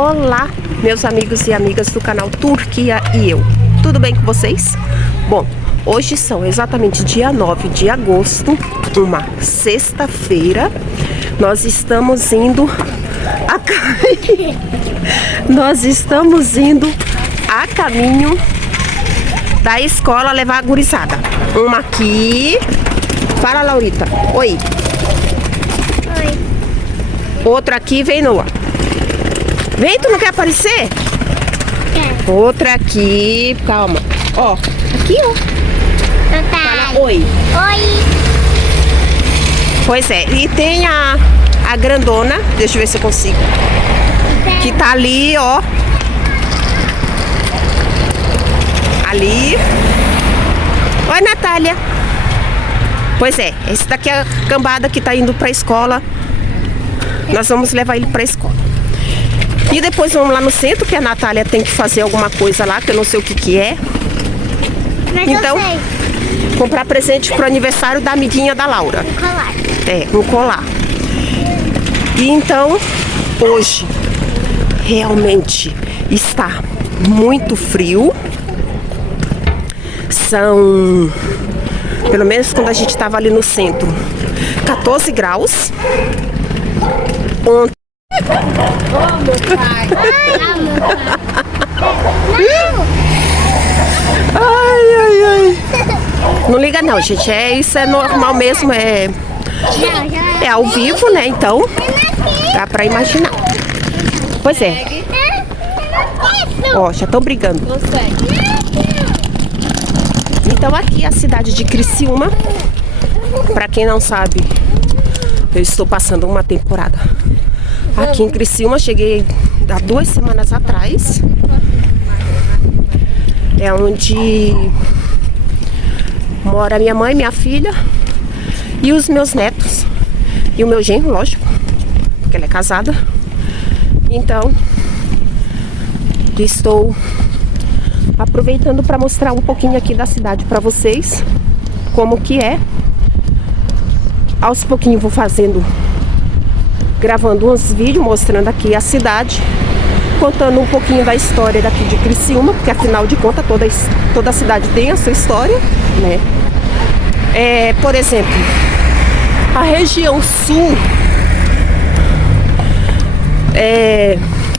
Olá, meus amigos e amigas do canal Turquia e eu. Tudo bem com vocês? Bom, hoje são exatamente dia 9 de agosto, uma sexta-feira. Nós estamos indo a caminho da escola levar a gurizada. Uma aqui. Fala, Laurita. Oi. Oi. Outra aqui, vem, Noah. Vem, tu não quer aparecer? Quero. Outra aqui, calma. Ó, aqui, ó. Fala oi. Oi. Pois é, e tem a grandona, deixa eu ver se eu consigo. Que tá ali, ó. Ali. Oi, Natália. Pois é, esse daqui é a cambada que tá indo pra escola. Nós vamos levar ele pra escola. E depois vamos lá no centro, que a Natália tem que fazer alguma coisa lá, que eu não sei o que é. Mas Então, eu sei. comprar presente pro aniversário da amiguinha da Laura. Um colar. É, um colar. E então, hoje, realmente está muito frio. São, pelo menos quando a gente estava ali no centro, 14 graus. Ontem... Ai. Não liga não, gente. Isso é normal mesmo. É ao vivo, né? Então, dá pra imaginar. Pois é. Ó, já estão brigando. Então, aqui é a cidade de Criciúma. Pra quem não sabe, eu estou passando uma temporada aqui em Criciúma. Cheguei há 2 semanas atrás. É onde mora minha mãe, minha filha e os meus netos. E o meu genro, lógico, porque ela é casada. Então, estou aproveitando para mostrar um pouquinho aqui da cidade para vocês, como que é. Aos pouquinhos vou gravando uns vídeos mostrando aqui a cidade, contando um pouquinho da história daqui de Criciúma, porque afinal de contas toda a cidade tem a sua história, né? Por exemplo, a região sul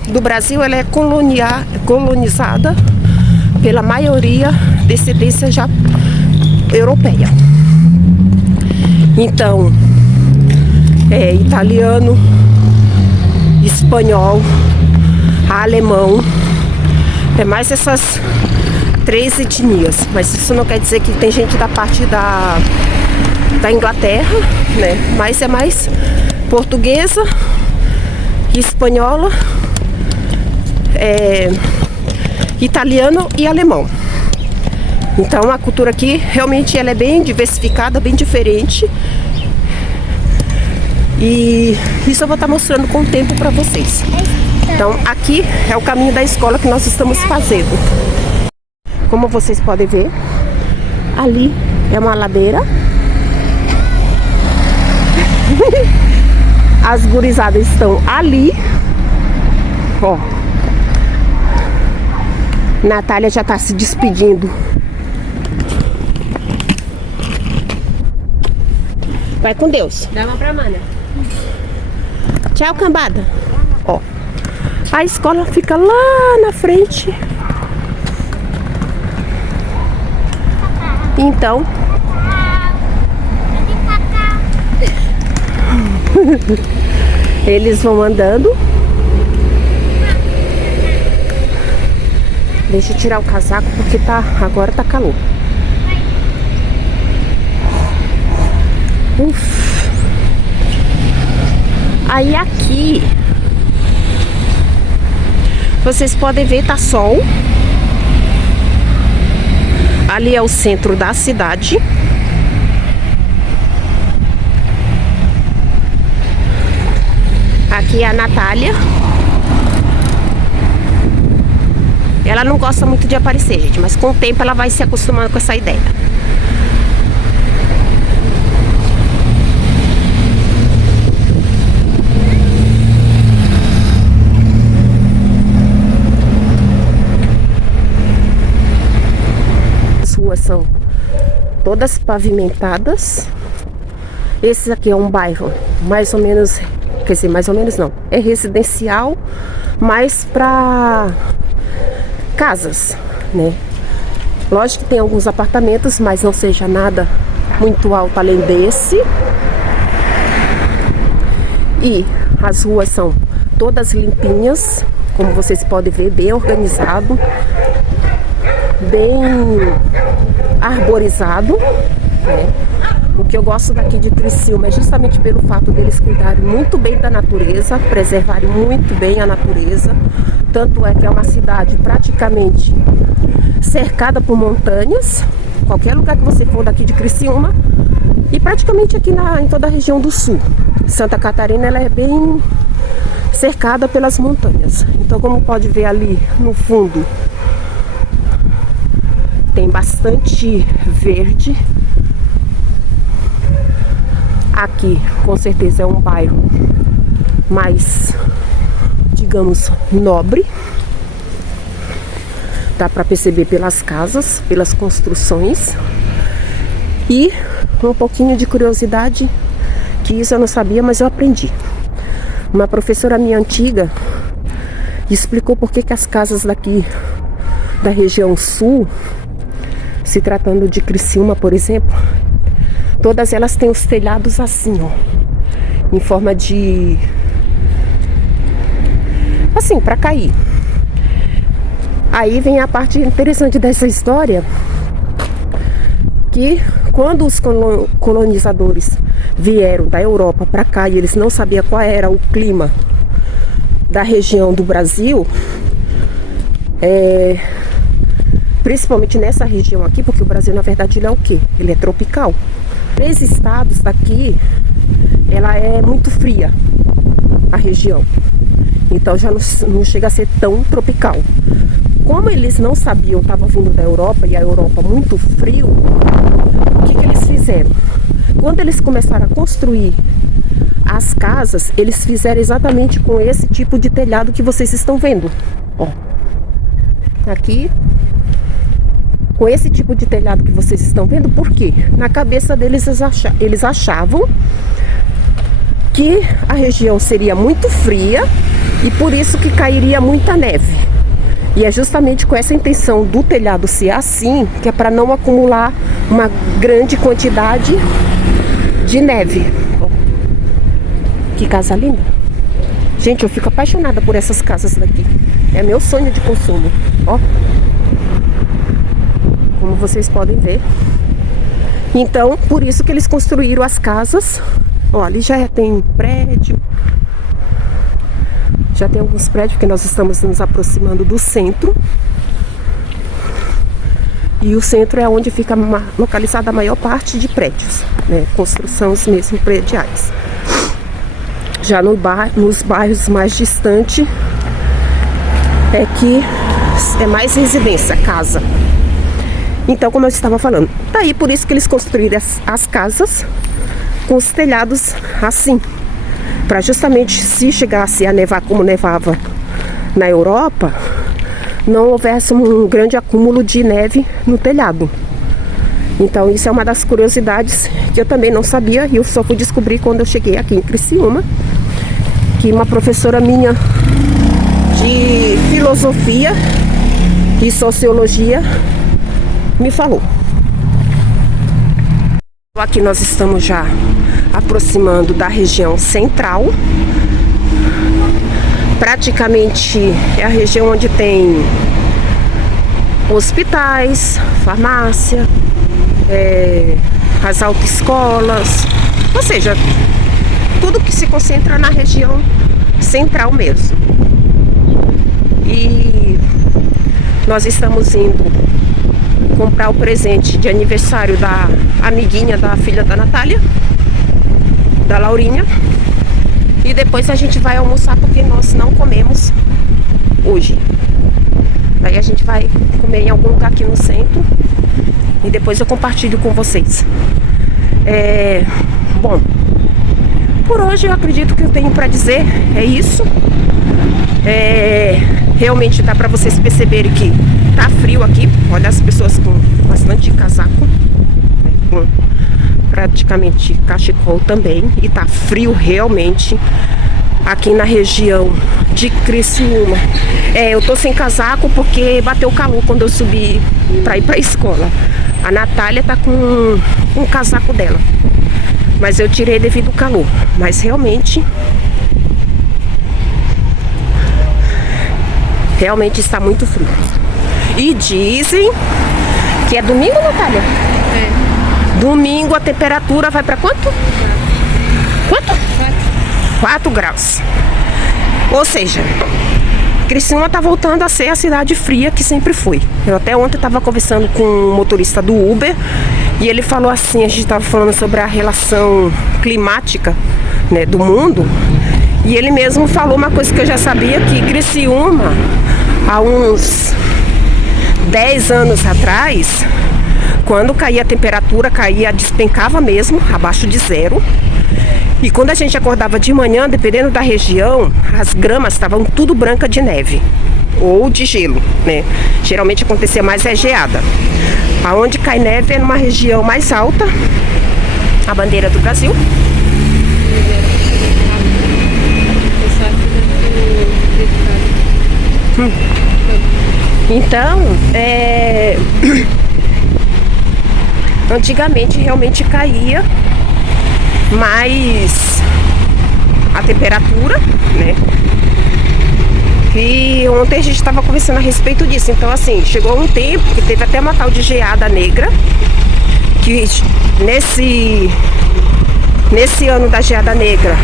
do Brasil, ela é colonizada pela maioria descendência já europeia. Então, italiano, espanhol, alemão, mais essas 3 etnias. Mas isso não quer dizer que tem gente da parte da Inglaterra, né? Mas é mais portuguesa, espanhola, italiano e alemão. Então a cultura aqui realmente ela é bem diversificada, bem diferente. E isso eu vou estar mostrando com o tempo para vocês. Então aqui é o caminho da escola que nós estamos fazendo. Como vocês podem ver, ali é uma ladeira. As gurizadas estão ali. Ó. Natália já está se despedindo. Vai com Deus. Dá uma pra Mana. Tchau, cambada. Ó. A escola fica lá na frente. Então, eles vão andando. Deixa eu tirar o casaco porque agora tá calor. Aí aqui vocês podem ver, tá sol. Ali é o centro da cidade. Aqui é a Natália. Ela não gosta muito de aparecer, gente, mas com o tempo ela vai se acostumando com essa ideia. todas pavimentadas. Esse aqui é um bairro mais ou menos, quer dizer, mais ou menos não, é residencial, mas para casas, né? Lógico que tem alguns apartamentos, mas não seja nada muito alto além desse. E as ruas são todas limpinhas, como vocês podem ver, bem organizado, bem arborizado, né? O que eu gosto daqui de Criciúma é justamente pelo fato deles cuidarem muito bem da natureza, preservarem muito bem a natureza. Tanto é que é uma cidade praticamente cercada por montanhas. Qualquer lugar que você for daqui de Criciúma, e praticamente aqui em toda a região do sul. Santa Catarina, ela é bem cercada pelas montanhas. Então, como pode ver ali no fundo, tem bastante verde. Aqui, com certeza, é um bairro mais, digamos, nobre. Dá para perceber pelas casas, pelas construções. E um pouquinho de curiosidade, que isso eu não sabia, mas eu aprendi. Uma professora minha antiga explicou por que as casas daqui da região sul, se tratando de Criciúma, por exemplo, todas elas têm os telhados assim, ó, em forma de, assim, para cair. Aí vem a parte interessante dessa história, que quando os colonizadores vieram da Europa para cá e eles não sabiam qual era o clima da região do Brasil, principalmente nessa região aqui, porque o Brasil na verdade ele é o quê? Ele é tropical. 3 estados daqui, ela é muito fria, a região. Então já não chega a ser tão tropical. Como eles não sabiam, estavam vindo da Europa, e a Europa muito frio, o que eles fizeram? Quando eles começaram a construir as casas, eles fizeram exatamente com esse tipo de telhado que vocês estão vendo. Ó, aqui, com esse tipo de telhado que vocês estão vendo, por quê? Na cabeça deles eles achavam que a região seria muito fria e por isso que cairia muita neve. E é justamente com essa intenção do telhado ser assim, que é para não acumular uma grande quantidade de neve. Que casa linda! Gente, eu fico apaixonada por essas casas daqui. É meu sonho de consumo. Ó, como vocês podem ver. Então, por isso que eles construíram as casas. Ó, ali já tem prédio. Já tem alguns prédios, porque nós estamos nos aproximando do centro. E o centro é onde fica localizada a maior parte de prédios, né? Construções mesmo prediais. Já nos bairros mais distantes é que é mais residência, casa. Então, como eu estava falando, daí por isso que eles construíram as casas com os telhados assim, para justamente se chegasse a nevar como nevava na Europa, não houvesse um grande acúmulo de neve no telhado. Então isso é uma das curiosidades que eu também não sabia, e eu só fui descobrir quando eu cheguei aqui em Criciúma, que uma professora minha de filosofia e sociologia me falou. Aqui nós estamos já aproximando da região central. Praticamente é a região onde tem hospitais, farmácia, as autoescolas, ou seja, tudo que se concentra na região central mesmo. E nós estamos indo comprar o presente de aniversário da amiguinha da filha da Natália, da Laurinha. E depois a gente vai almoçar, porque nós não comemos hoje. Aí a gente vai comer em algum lugar aqui no centro e depois eu compartilho com vocês. Bom, por hoje eu acredito que eu tenho para dizer é isso. Realmente dá para vocês perceberem que tá frio aqui. Olha as pessoas com bastante casaco. praticamente cachecol também. E tá frio realmente aqui na região de Criciúma. Eu tô sem casaco porque bateu calor quando eu subi pra ir pra escola. A Natália tá com um casaco dela, mas eu tirei devido ao calor. Mas realmente está muito frio. E dizem que é domingo, Natália? Domingo a temperatura vai pra quanto? Quanto? 4 graus. Ou seja, Criciúma tá voltando a ser a cidade fria que sempre foi. Eu até ontem estava conversando com um motorista do Uber e ele falou assim, a gente estava falando sobre a relação climática, né, do mundo, e ele mesmo falou uma coisa que eu já sabia, que Criciúma, há uns 10 anos atrás, quando caía a temperatura, despencava mesmo, abaixo de zero. E quando a gente acordava de manhã, dependendo da região, as gramas estavam tudo branca de neve ou de gelo, né? Geralmente acontecia mais geada. Aonde cai neve é numa região mais alta, a bandeira do Brasil. Então, antigamente realmente caía mais a temperatura, né? E ontem a gente estava conversando a respeito disso. Então, assim, chegou um tempo que teve até uma tal de geada negra, que nesse ano da geada negra,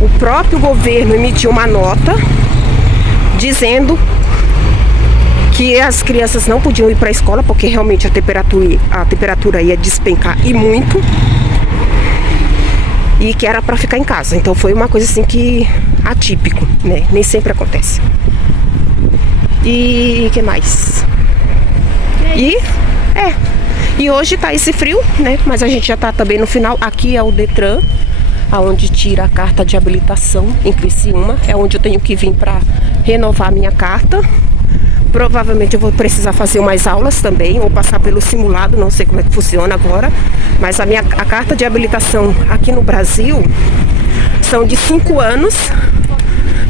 o próprio governo emitiu uma nota dizendo que as crianças não podiam ir para a escola porque realmente a temperatura ia despencar e muito, e que era para ficar em casa. Então foi uma coisa assim que atípico, né? Nem sempre acontece. E que mais? E hoje tá esse frio, né? Mas a gente já tá também no final. Aqui é o Detran, aonde tira a carta de habilitação em Criciúma. É onde eu tenho que vir para renovar a minha carta. Provavelmente eu vou precisar fazer umas aulas também, ou passar pelo simulado, não sei como é que funciona agora. Mas a carta de habilitação aqui no Brasil são de 5 anos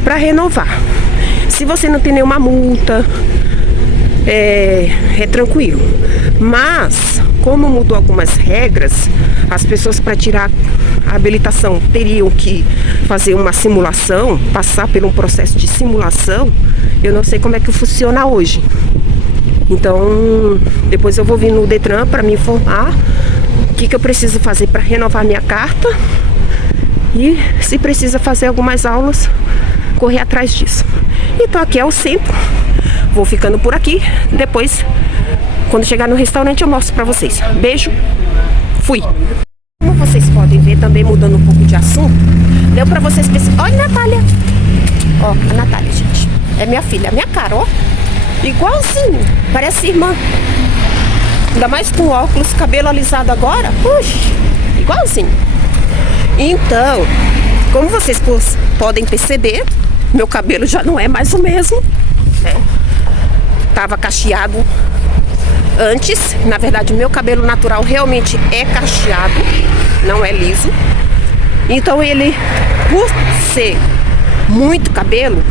para renovar. Se você não tem nenhuma multa, é tranquilo. Mas, como mudou algumas regras, as pessoas para tirar a habilitação teriam que fazer uma simulação, passar por um processo de simulação. Eu não sei como é que funciona hoje. Então, depois eu vou vir no Detran para me informar o que eu preciso fazer para renovar minha carta. E se precisa fazer algumas aulas, correr atrás disso. Então aqui é o centro. Vou ficando por aqui. Depois, quando chegar no restaurante, eu mostro pra vocês. Beijo. Fui. Como vocês podem ver, também mudando um pouco de assunto, deu pra vocês perceber. Olha a Natália. Ó, a Natália, gente. É minha filha, a minha cara, ó. Igualzinho. Parece irmã. Ainda mais com óculos, cabelo alisado agora. Puxa, igualzinho. Então, como vocês podem perceber, meu cabelo já não é mais o mesmo, né? Tava cacheado antes. Na verdade, o meu cabelo natural realmente é cacheado, não é liso. Então ele, por ser muito cabelo,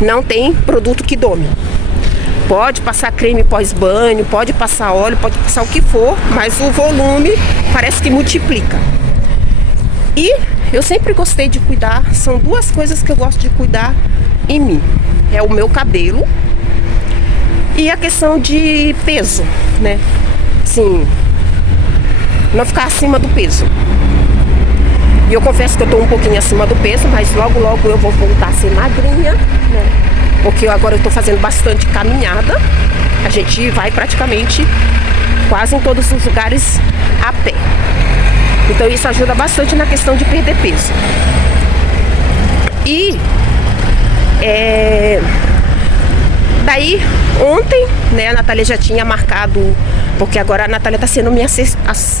não tem produto que dome. Pode passar creme pós-banho, pode passar óleo, pode passar o que for, mas o volume parece que multiplica. E eu sempre gostei de cuidar, são duas coisas que eu gosto de cuidar em mim. É o meu cabelo e a questão de peso, né? Assim, não ficar acima do peso. E eu confesso que eu tô um pouquinho acima do peso, mas logo logo eu vou voltar a ser magrinha, né? Porque agora eu tô fazendo bastante caminhada. A gente vai praticamente quase em todos os lugares a pé. Então isso ajuda bastante na questão de perder peso. E daí ontem, né, a Natália já tinha marcado, porque agora a Natália tá sendo minha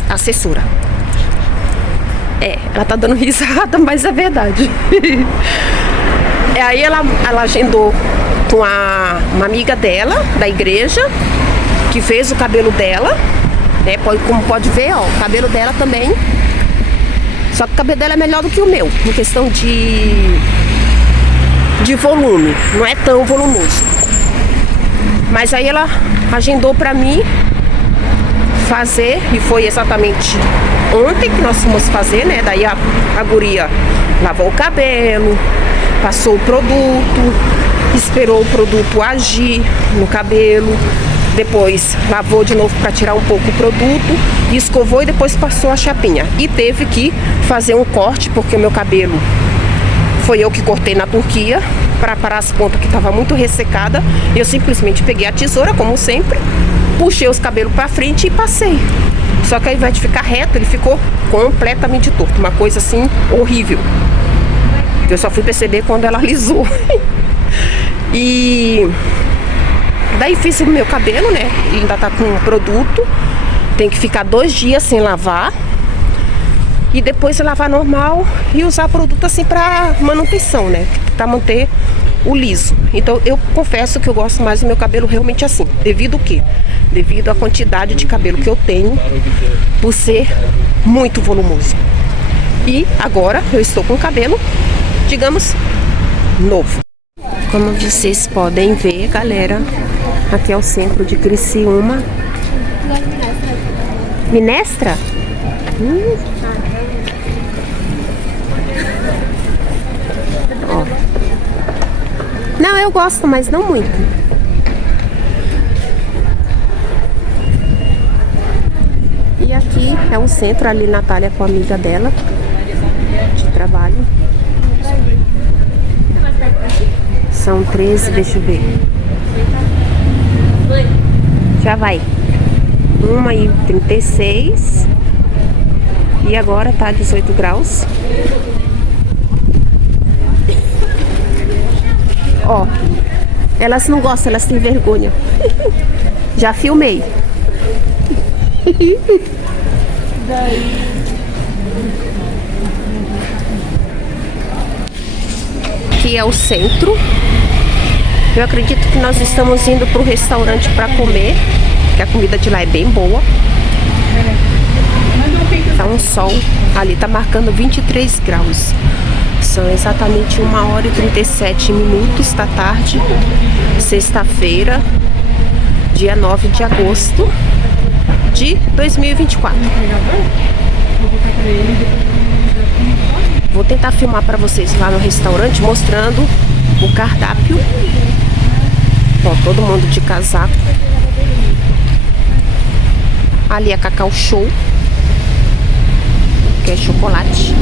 assessora. Ela tá dando risada, mas é verdade. Aí ela agendou com uma amiga dela, da igreja, que fez o cabelo dela. né? Como pode ver, ó, o cabelo dela também. Só que o cabelo dela é melhor do que o meu, em questão de volume. Não é tão volumoso. Mas aí ela agendou pra mim fazer, e foi exatamente ontem que nós fomos fazer, né? Daí a guria lavou o cabelo, passou o produto, esperou o produto agir no cabelo, depois lavou de novo para tirar um pouco o produto, escovou e depois passou a chapinha. E teve que fazer um corte, porque o meu cabelo foi eu que cortei na Turquia, para parar as pontas que estava muito ressecada. Eu simplesmente peguei a tesoura, como sempre, puxei os cabelos para frente e passei. Só que ao invés de ficar reto, ele ficou completamente torto, uma coisa assim horrível. Eu só fui perceber quando ela alisou. E daí fiz o meu cabelo, né? E ainda tá com um produto. Tem que ficar 2 dias sem lavar. E depois lavar normal e usar produto assim pra manutenção, né? Pra manter o liso. Então eu confesso que eu gosto mais do meu cabelo realmente assim. Devido ao quê? Devido à quantidade de cabelo que eu tenho, por ser muito volumoso. E agora eu estou com o cabelo, digamos, novo. Como vocês podem ver, galera, aqui é o centro de Criciúma. Minestra? Ó. Não, eu gosto, mas não muito. E aqui é o centro, ali Natália com a amiga dela de trabalho. São 13, deixa eu ver. Já vai. 1h36. E agora tá 18 graus. Ó, elas não gostam, elas têm vergonha. Já filmei. Aqui é o centro. Eu acredito que nós estamos indo para o restaurante para comer, que a comida de lá é bem boa. Tá um sol, ali tá marcando 23 graus. São exatamente 1h37 da tarde, sexta-feira, dia 9 de agosto de 2024. Vou tentar filmar para vocês lá no restaurante, mostrando o cardápio. Ó, todo mundo de casaco. Ali é Cacau Show, que é chocolate.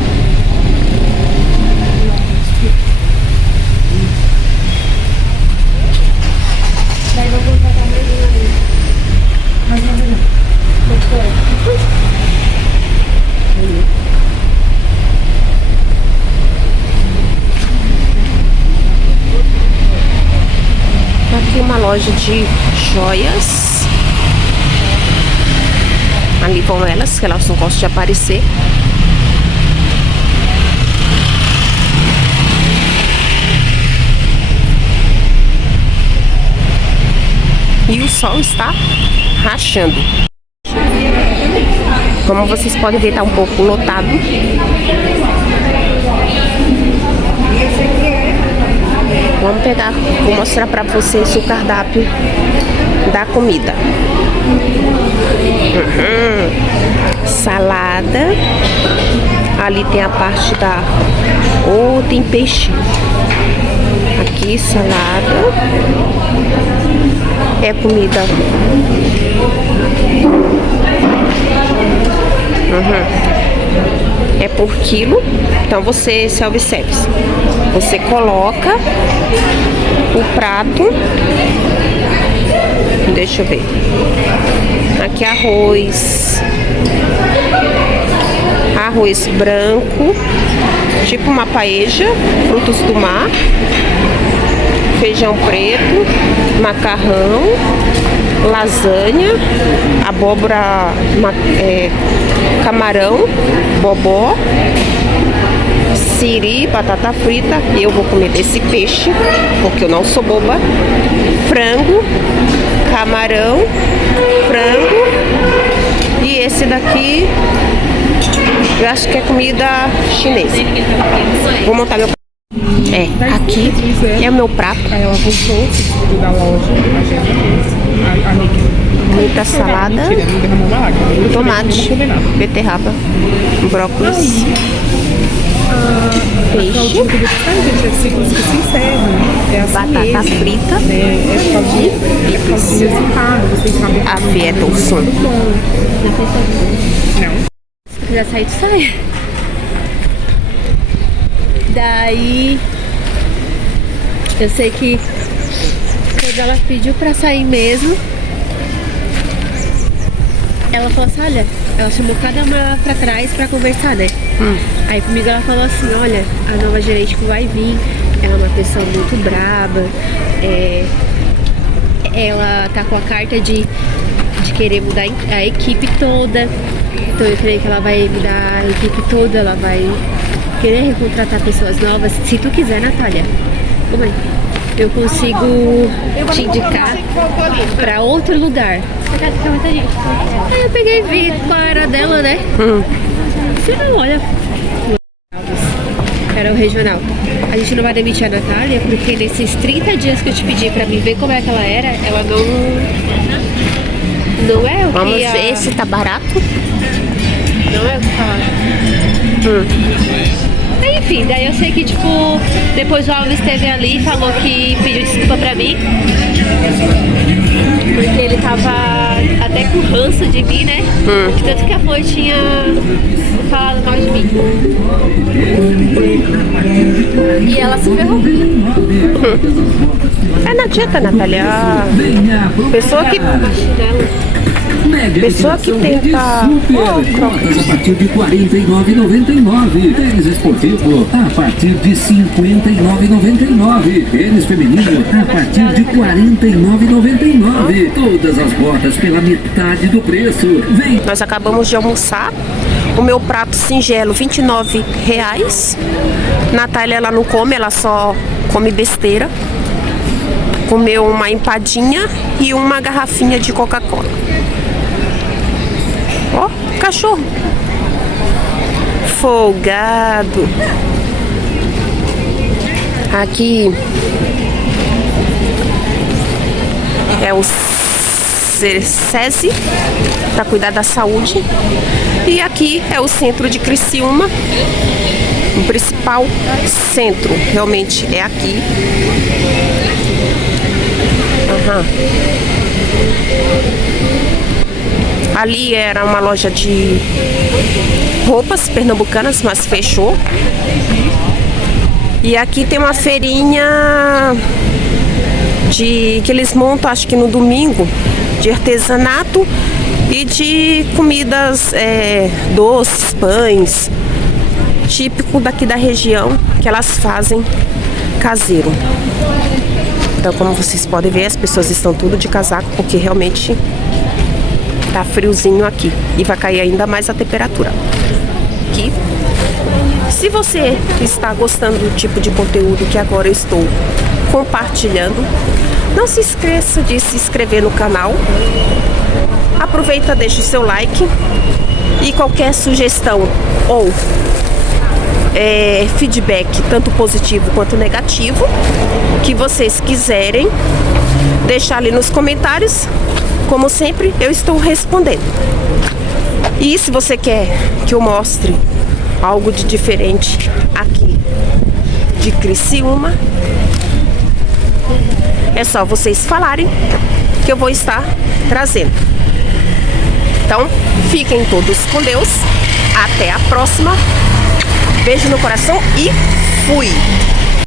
Aqui uma loja de joias. Ali vão elas, que elas não gostam de aparecer. E o sol está rachando. Como vocês podem ver, está um pouco lotado. Vamos pegar, vou mostrar para vocês o cardápio da comida. Salada. Ali tem a parte da... Oh, tem peixe. Aqui, salada. É comida. É por quilo. Então você self-service. Você coloca o prato. Deixa eu ver. Aqui arroz. Arroz branco, tipo uma paella, frutos do mar, feijão preto, macarrão, lasanha, abóbora, camarão, bobó, siri, batata frita. Eu vou comer desse peixe, porque eu não sou boba. Frango, camarão, frango, E esse daqui, eu acho que é comida chinesa. Vou montar meu prato. Aqui é o meu prato. Aí ela voltou, se da loja, a gente a amiga. Muita salada, Mentira, não derramou uma lágrima. tomate, beterraba, brócolis, peixe, Gente, é ciclos que se encerram. É assim batata mesmo. frita, É caldinho assentado, vocês sabem. avieta o som. Não. Se quiser sair, tu sai. Daí eu sei que quando ela pediu pra sair mesmo, ela falou assim, olha, ela chamou cada uma pra trás pra conversar, né? Aí comigo ela falou assim, olha, a nova gerente que vai vir, ela é uma pessoa muito braba, ela tá com a carta de querer mudar a equipe toda. Então eu creio que ela vai mudar a equipe toda, ela vai querer recontratar pessoas novas. Se tu quiser, Natália, eu consigo te indicar pra outro lugar. Aí eu peguei e vi qual era dela, né? Você não olha. Era o regional. A gente não vai demitir a Natália porque nesses 30 dias que eu te pedi pra mim ver como é que ela era, ela não é o Vamos que ver se tá barato. Não é o que fala. Enfim, daí eu sei que, tipo, depois o Alves esteve ali e falou que pediu desculpa pra mim. Porque ele tava até com ranço de mim, né? Tanto que a Flor tinha falado mal de mim. E ela se ferrou. Não adianta, Natália. Pessoa que tenta... Crocs a partir de R$ 49,99. Tênis esportivo a partir de R$ 59,99. Tênis feminino a partir de R$ 49,99. Todas as botas pela metade do preço. Vem! Nós acabamos de almoçar. O meu prato singelo, R$ 29. Natália, ela não come, ela só come besteira. Comeu uma empadinha e uma garrafinha de Coca-Cola. Ó, cachorro. Folgado. Aqui é o SESI, para cuidar da saúde. E aqui é o centro de Criciúma. O principal centro realmente é aqui. Ali era uma loja de roupas pernambucanas, mas fechou. E aqui tem uma feirinha que eles montam, acho que no domingo, de artesanato e de comidas doces, pães, típico daqui da região, que elas fazem caseiro. Então, como vocês podem ver, as pessoas estão tudo de casaco, porque realmente tá friozinho aqui e vai cair ainda mais a temperatura. Aqui. Se você está gostando do tipo de conteúdo que agora eu estou compartilhando, não se esqueça de se inscrever no canal. Aproveita, deixa o seu like e qualquer sugestão ou feedback, tanto positivo quanto negativo, que vocês quiserem deixar ali nos comentários. Como sempre, eu estou respondendo. E se você quer que eu mostre algo de diferente aqui de Criciúma, é só vocês falarem que eu vou estar trazendo. Então, fiquem todos com Deus. Até a próxima. Beijo no coração e fui!